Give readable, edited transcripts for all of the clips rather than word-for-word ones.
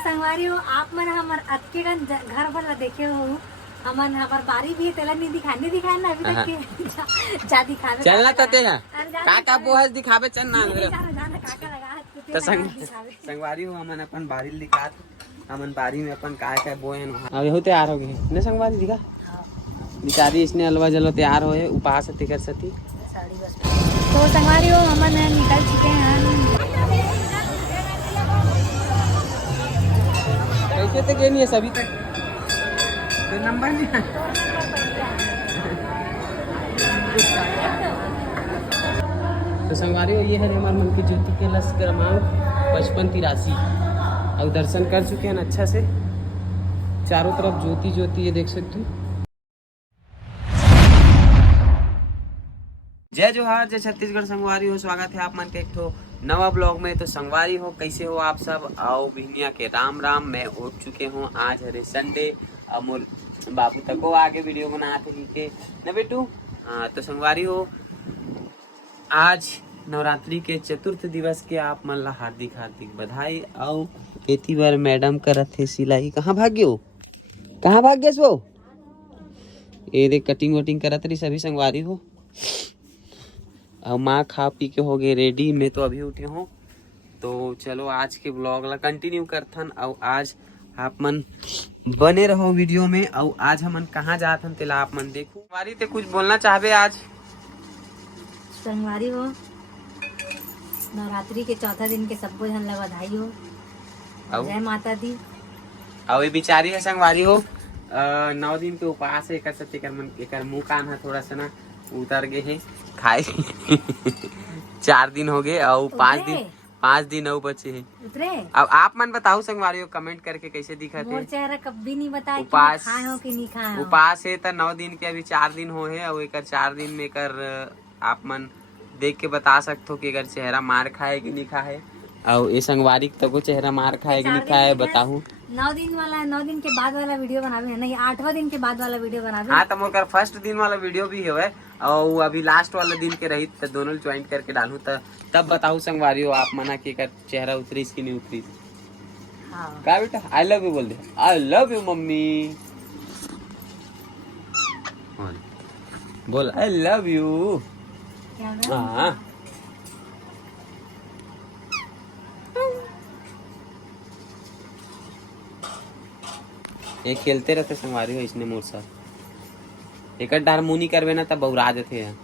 संगवारी हो आप मन हमार अक्के का घर पर देखे हो हमन हमार बारी भी तेला नहीं दिखाए ना अभी तक के जा दिखावे चलना तो तेरा काका बोहस दिखावे चल ना काका लगा तो संगवारी हो हमन अपन बारी दिखात हमन बारी में अपन काय बोए अब हो तैयार हो गए ने संगवारी दिखा बिचारी इसने अलवा जलो तैयार होए उपास कर सती तो संगवारी हो हमन निकल चुके हैं कैसे तक नहीं है सभी तक तो नंबर नहीं है तो संगवारी हो ये है हमारे मन की ज्योति के लक्ष्य क्रमांक 5583 अब दर्शन कर चुके हैं अच्छा से चारों तरफ ज्योति ज्योति ये देख सकते हो। जय जोहार जय छत्तीसगढ़ संगवारी हो स्वागत है आप मन के एक ठो नवा ब्लॉग में। तो संगवारी हो कैसे हो आप सब आओ बिहनिया के राम राम। मैं उठ चुके हूँ आज हरे संडे अब मोर बाबू तको आगे वीडियो बनाते ही के न बेटू। हाँ तो संगवारी हो आज नवरात्रि के चतुर्थ दिवस के आप मन ला हार्दिक हार्दिक बधाई। आओ एती बार मैडम करत थे सिलाई कहाँ भाग्यो कहाँ भाग्यस वो ये देख कटिंग वटिंग करत रही सभी संगवारी हो। अब माँ खा पी के हो गए रेडी मैं तो अभी उठे हूँ। तो चलो आज के ब्लॉग ला कंटिन्यू करथन और आज आप मन बने रहो वीडियो में। और आज हमन कहाँ जात हन तेला आप मन देखो। संगवारी ते कुछ बोलना चाहबे आज संगवारी हो नवरात्रि के चौथा दिन के सबको जन ला बधाई हो जय माता दी। और ये बिचारी है संगवारी हो 9 दिन के उपवास है कर सकते कर मुँह कान है थोड़ा सा ना उतर गए हैं खाए 4 दिन हो गए और 5 दिन और बचे हैं उतरे। अब आप मन बताओ संगवारी हो कमेंट करके कैसे दिखा थे चेहरा कभी नहीं बताया उपास खाए हो कि नहीं खाए हो। उपास है तो 9 दिन के अभी 4 दिन हो है और एक 4 दिन में कर आप मन देख के बता सकते हो कि अगर चेहरा मार खाए कि नहीं खाए। और ये संगवारी तक चेहरा मार खाए कि नहीं खाए बताऊ। 9 दिन के बाद वाला वीडियो बनावे है नहीं 8वां दिन के बाद वाला वीडियो बनावे। हाँ तो मोर फर्स्ट दिन वाला वीडियो भी है और अभी लास्ट वाला दिन के रही तो दोनों ज्वाइन करके डालू तब बताऊ संगवारी हो आप मना के कर चेहरा उतरी कि नहीं उतरी। हाँ। क्या बेटा आई लव यू बोल दे आई लव यू मम्मी बोल आई लव यू। हाँ ये खेलते रहते संगवारी हो इसने मोर साथ एक डार मुनी करवे ना तब बौरा जाते हैं।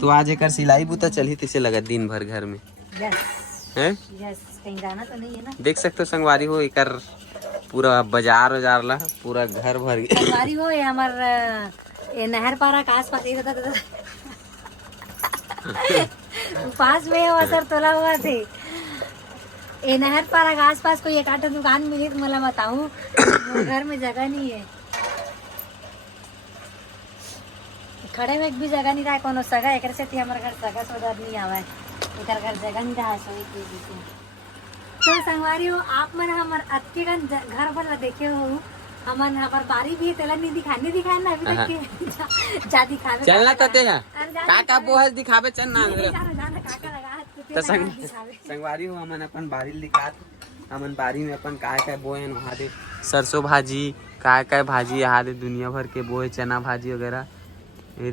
तो आज एक सिलाई बुता चली तिसे लगा दिन भर घर में हैं कहीं जाना तो नहीं है ना। देख सकते हो संगवारी हो एक पूरा बाजार वजार ला पूरा घर भर गया। संगवारी हो ये हमार ये नहर पारा के आसपास पास में है सर तोला हुआ थे ये नहर पारा के आसपास कोई एक आटा दुकान मिली तो मला बताऊं घर में जगह नहीं है खड़े में एक भी जगह नहीं रहा कोनो सगा एक से हमारे घर सगा सोदा नहीं आवा है एक घर जगह नहीं रहा सोई की तो संगवारी हो आप मन हमार अक्के का घर पर देखे हो हमन हमार बारी भी तेला नहीं दिखाए ना अभी तक के जा दिखावे चलना तो तेरा काका बोहस दिखावे चल ना काका लगा तो संगवारी हो हमन अपन बारी दिखात हमन बारी में अपन काय बोए वहाँ दे सरसों भाजी काय भाजी यहाँ दे दुनिया भर के बोए चना भाजी वगैरह ये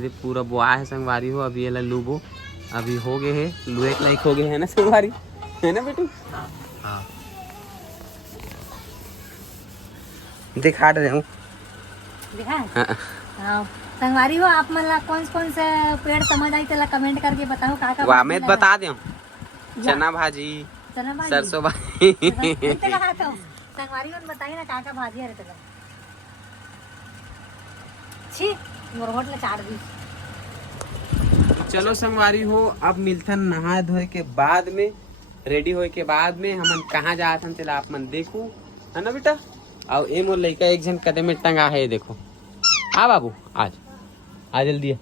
दे पूरा बोआ है संगवारी हो। अभी ये लूबो अभी हो गए है लुए के लाइक हो गए है ना संगवारी है ना बेटू। हाँ दिखा रहे हूँ संगवारी हो आप मतलब कौन से पेड़ समझ आई तेला कमेंट करके बताओ काका मैं बता दूं चना भाजी सरसों भाजी संगवारी हो बताइए ना काका भाजी है तेला छी मोर होटल चाट दी। चलो संगवारी हो अब मिलथन नहा धोए के बाद में रेडी होए के बाद में हमन कहाँ जात हन तेला आप मन देखू है ना बेटा। और ए मोर लड़का एक जन कदम में टंगा है देखो आ बाबू आज आ जल्दी आ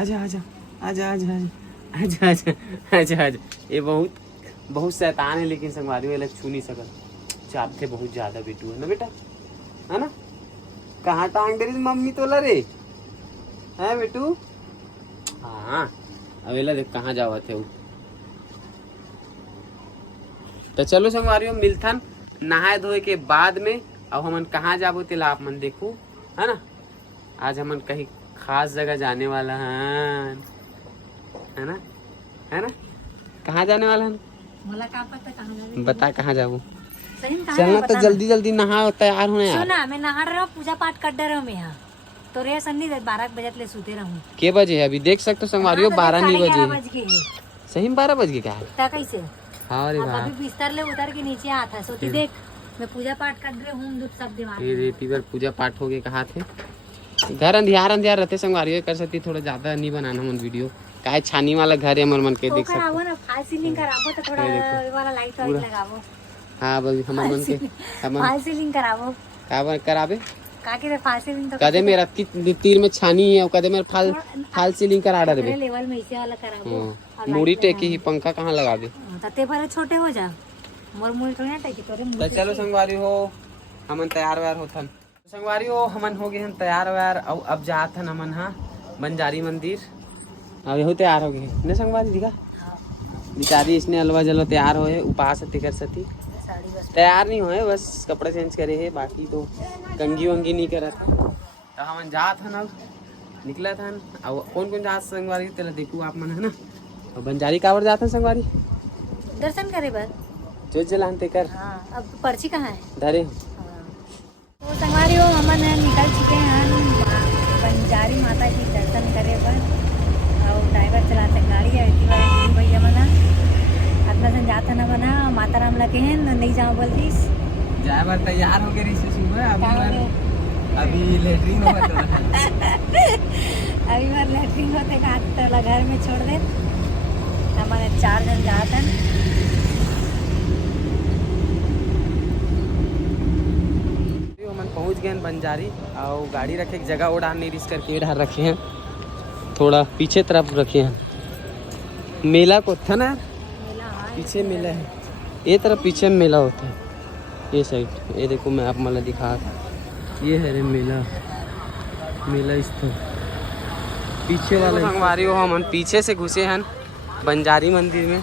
आजा आजा आजा आजा आजा आजा आजा आजा। ये बहुत शैतान है लेकिन संगवारी वाला छू नहीं सकत चाहते बहुत ज्यादा बेटू है ना बेटा है ना कहाँ टांग दे रही मम्मी तोला रे है बेटू। हाँ अवेला देख कहाँ जावा थे। तो चलो संगवारियों मिलथन नहाए धोए के बाद में। अब हमन कहाँ जाबो तेला आप मन देखू है ना। आज हमन कहीं खास जगह जाने वाला हैं है ना कहाँ जाने वाला हैं मला का पता कहाँ जाने। बता कहाँ जाबो। सही में कहाँ चलना जाने तो बता जल्दी जल्दी नहा तैयार होने ना। यार। सुना मैं नहा रहा हूँ पूजा पाठ कर दे रहा हूँ मैं यहाँ तो रे संडी 12 बजे ले सूते रहूँ। के बजे है अभी देख सकते हो संगवारियों 12 नहीं बजे। बज गए सही में 12 बज गए क्या है। ता कैसे हाँ रे अब वाह। अभी बिस्तर ले उतर के नीचे आता सोती देख मैं पूजा पाठ कर रही हूँ दूध सब दिमाग ये रेती पर पूजा पाठ हो गए कहा थे। घर अंधियार रहते संगवारियों कर सकती थोड़ा ज्यादा नहीं बनाना मन वीडियो काहे छानी वाला घर है मन के देख सकते। करावो ना फॉल सीलिंग करावो तो थोड़ा ये वाला लाइट वाइट लगावो। हाँ भाई हमर मन के फॉल सीलिंग करावो का कराबे का के फॉल सीलिंग तो कदे मेरा तीर में छानी है और कदे मेरा फाल सीलिंग करा अरे लेवल में इसे वाला करावो। मूड़ी टेकी ही पंखा कहाँ लगाबे तते पर छोटे हो जा मोर मूड़ी तो ना टेकी तोरे तो चलो संगवारी हो हमन तैयार व्यार होथन। संगवारी हो हमन हो गए हन तैयार व्यार और अब जात हन हमन हाँ बंजारी मंदिर। अब यही तैयार हो गए ने संगवारी दिखा बेचारी इसने अलवा जलवा तैयार होए उपास कर सती तैयार नहीं होए बस कपड़े चेंज करे है बाकी तो कंगी वंगी नहीं करा था। तो हमन जात हन अब निकला था और कौन कौन जात संगवारी तेला देखू आप मन है ना। और बंजारी कावर जात हन संगवारी दर्शन करे बस जो जलानते कर। हाँ अब पर्ची कहाँ है धरे तो संगवारी हो हमन निकल चुके हैं बंजारी माता की दर्शन करे पर और ड्राइवर चलाते गाड़ी है भैया मना अपना सन जाता ना बना माता राम लगे हैं नहीं जाओ बोलतीस जाए बार तैयार हो गए ऋषि सुबह अभी लेटरिन अभी बार लेटरिन होते का तो घर में छोड़ दे हमारे 4 जन जाते हैं। हम पहुंच गए बंजारी और गाड़ी रखे जगह उड़ा नहीं रिस्क करके इधर रखे हैं थोड़ा पीछे तरफ रखे हैं। मेला को था ना पीछे मेला है ये तरफ पीछे में मेला होता है ये साइड ये देखो मैं आप मला दिखा ये है रे मेला स्थल पीछे वाला संगवारी हो हम पीछे से घुसे हैं बंजारी मंदिर में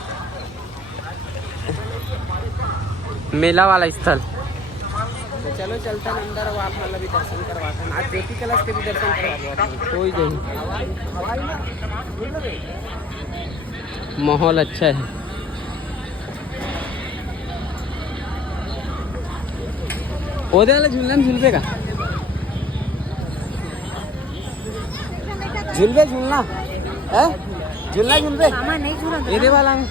मेला वाला स्थल। तो चलो चलता है अंदर और आप मतलब भी दर्शन करवाते हैं आज ज्योति कलश के भी दर्शन करवा कोई नहीं माहौल अच्छा है। ओदे वाला झूलना में झूलबे का झूलना है झूलबे नहीं झूला ये वाला में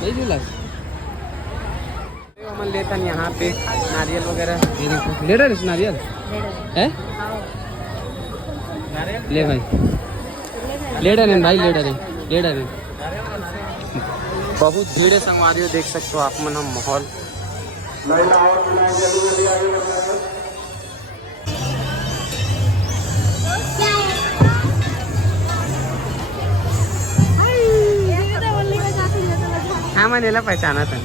नहीं झूला हम लेते हैं यहाँ पे नारियल वगैरह ये देखो ले रहे नारियल है ले भाई ले रहे भाई ले रहे बहुत भीड़ है संगवारी देख सकते हो आप मन हम माहौल हाँ मैंने पहचाना था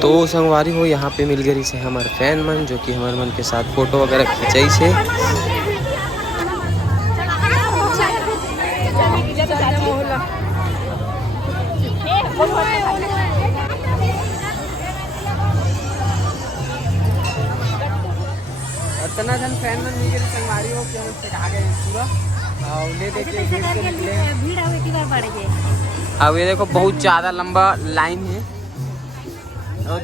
तो संगवारी हो यहाँ पे मिल गई से हमारे फैन मन जो कि हमारे मन के साथ फोटो वगैरह खिंचाई से। इतना जन फैन मन मिल गए संगवारी हो कि हम उससे आ गए पूरा और ले देखे भीड़ आवे की बार बढ़ गई। अब ये देखो बहुत ज़्यादा लंबा लाइन है और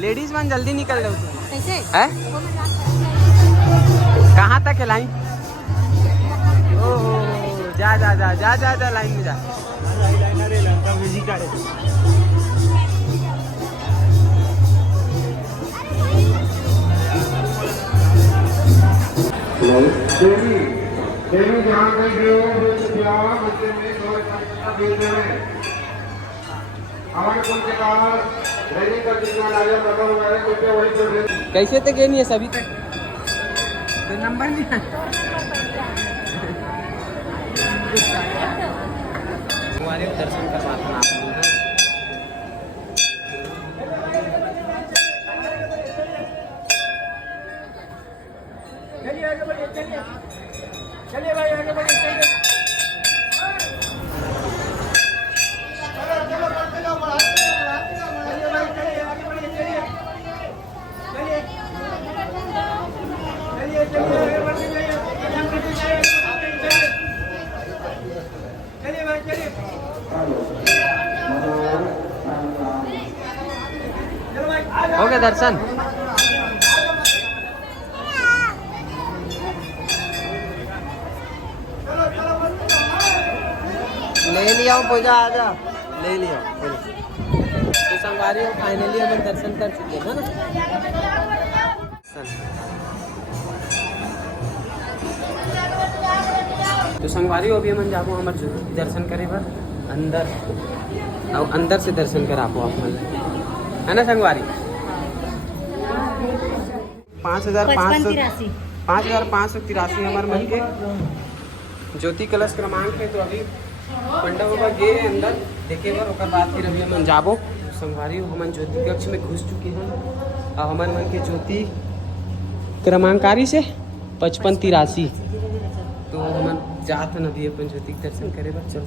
लेडीज मन जल्दी निकल रहे कैसे है कहाँ तक है लाइन। ओहो जा जा जा जा जा जा लाइन में जा कैसे तक ये नहीं है सभी तक तो नंबर नहीं है संगवारी दर्शन करवाते हैं आप लोग। चलिए आगे बढ़िए, चलिए चलिए भाई आगे बढ़िए, चलिए हो गया दर्शन। ले लिया पूजा, आजा ले लिया। तो संगवारी हो फाइनली हम दर्शन कर चुके हैं ना। तो संगवारी हो भी हम जाबो हमारे ज्योति दर्शन करे बर अंदर, और अंदर से दर्शन कराबो आप मन, है ना संगवारी। 5,583 हमारे मन के ज्योति कलश क्रमांक है। तो अभी मंडप होगा गे अंदर देखे बर, ओकर बाद फिर अभी हम जाबो। संगवारी हो हम ज्योति कक्ष में घुस चुके हैं और हमारे मन के ज्योति क्रमांकारी से 5583। तो हम जात हैं अभी अपन ज्योति दर्शन करे बर। चलो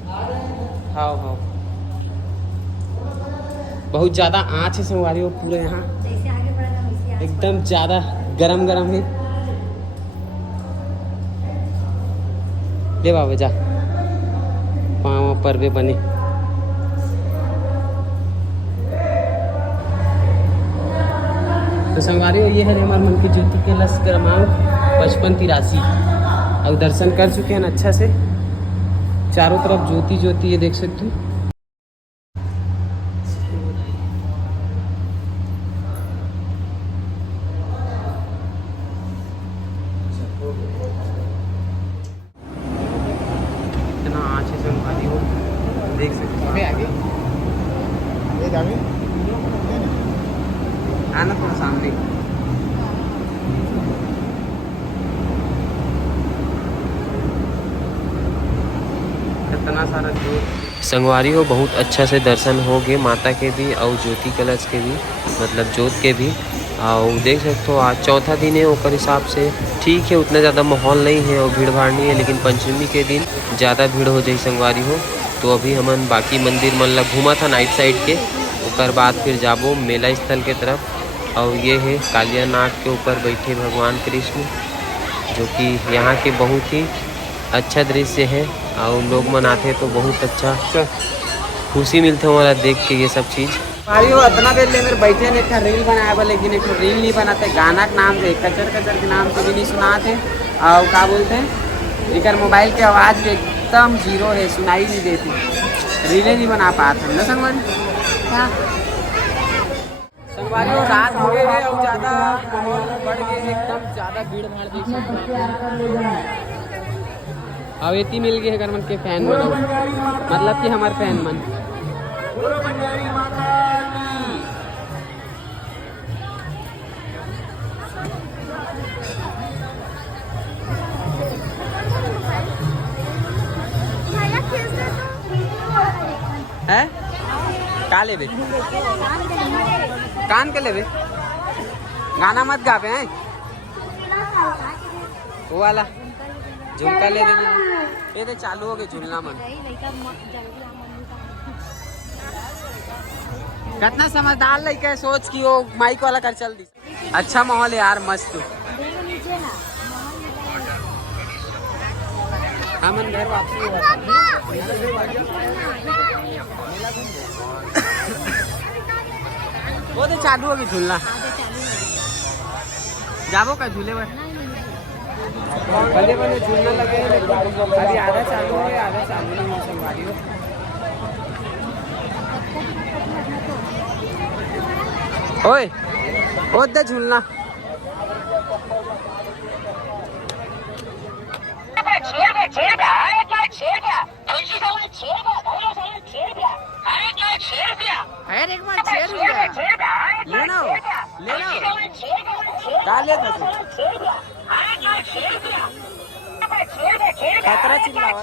हाँ हाँ, बहुत ज़्यादा आँच है संगवारी हो, पूरे यहाँ एकदम ज़्यादा गरम गरम है। ले बाबा जा, पाँव पर भी बने। तो संगवारी हो ये है हमारे मन की ज्योति के लक्ष्य क्रमांक 5583 और दर्शन कर चुके हैं अच्छा से। चारों तरफ ज्योति ज्योति ये देख सकते हो। इतना आँच है संगवारी हो, देख सकते हो। आना थोड़ा सामने। कितना सारा जोत संगवारी हो, बहुत अच्छा से दर्शन हो गए माता के भी और ज्योति कलश के भी, मतलब जोत के भी। और देख सकते हो आज चौथा दिन है, ओकर हिसाब से ठीक है, उतना ज़्यादा माहौल नहीं है और भीड़ भाड़ नहीं है। लेकिन पंचमी के दिन ज़्यादा भीड़ हो जाए संगवारी हो। तो अभी हमन बाकी मंदिर मन ला घूमा था नाइट साइड के, ओकर बाद फिर जाबो मेला स्थल के तरफ। और ये है कालिया नाग के ऊपर बैठे भगवान कृष्ण, जो कि यहाँ के बहुत ही अच्छा दृश्य है और लोग मनाते तो बहुत अच्छा खुशी मिलते हमारा देख के ये सब चीज़। भाई वो इतना देर ले मेरे बैठे ने एक रील बनाया बा, लेकिन एक रील नहीं बनाते, गाना के नाम से कचर कचर के नाम से भी नहीं सुनाते। और क्या बोलते हैं, इकर मोबाइल के आवाज़ भी एकदम जीरो है, सुनाई नहीं देती, रीलें नहीं बना पाते ना संगवारी। संगवारी हो रात हो गए है और ज़्यादा माहौल बढ़ गए, एकदम ज़्यादा भीड़ भाड़ देख सकते हैं। अब इतनी मिल गई है अगर मन के फैन मन, मतलब कि हमारे फैन मन। है का लेबे, कान के लेबे, गाना मत गावे हैं वो वाला झुमका ले देना। ये तो चालू हो गए झूलना मन। कितना समझदार लड़का है, सोच की वो माइक वाला कर चल दी। अच्छा माहौल है यार, मस्त। हमन घर वापसी वो तो चालू होगी झूलना। जाबो का झूले पर बने बने झूलना लगे हैं, लेकिन अभी आधा चालू है आधा चालू नहीं है संगवारी हो। ओए ओदे झूलना अरे एक बार छेड़ दिया, लेना हो क्या लेता तू, खतरा चिल्लावा।